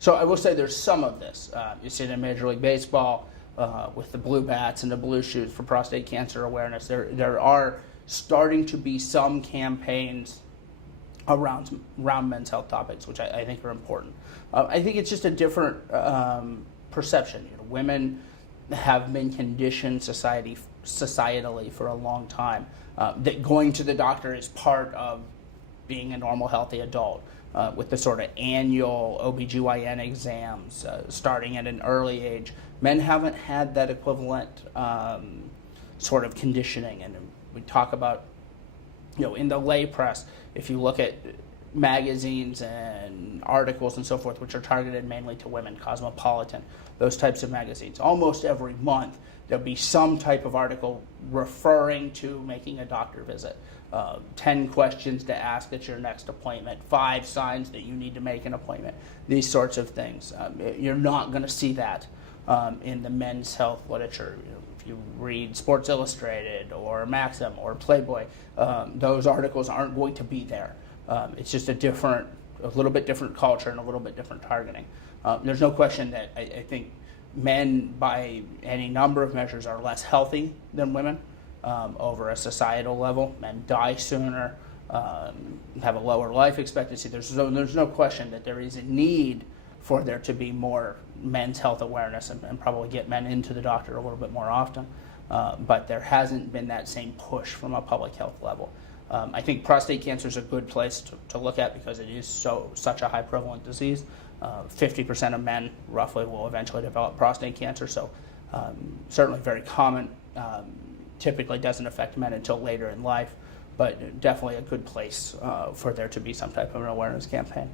So I will say there's some of this. You see it in Major League Baseball with the blue bats and the blue shoes for prostate cancer awareness. There are starting to be some campaigns around men's health topics, which I think are important. I think it's just a different perception. Women have been conditioned societally for a long time that going to the doctor is part of being a normal, healthy adult. With the sort of annual OBGYN exams starting at an early age. Men haven't had that equivalent sort of conditioning. And we talk about, in the lay press, if you look at magazines and articles and so forth, which are targeted mainly to women, Cosmopolitan, those types of magazines, almost every month there'll be some type of article referring to making a doctor visit. 10 questions to ask at your next appointment, 5 signs that you need to make an appointment, these sorts of things. You're not going to see that in the men's health literature. If you read Sports Illustrated or Maxim or Playboy, those articles aren't going to be there. It's just a little bit different culture and a little bit different targeting. There's no question that I think men, by any number of measures, are less healthy than women. Over a societal level, men die sooner, have a lower life expectancy. There's no question that there is a need for there to be more men's health awareness and probably get men into the doctor a little bit more often. But there hasn't been that same push from a public health level. I think prostate cancer is a good place to look at because it is such a high prevalent disease. 50% of men roughly will eventually develop prostate cancer, so certainly very common. Typically doesn't affect men until later in life, but definitely a good place for there to be some type of an awareness campaign.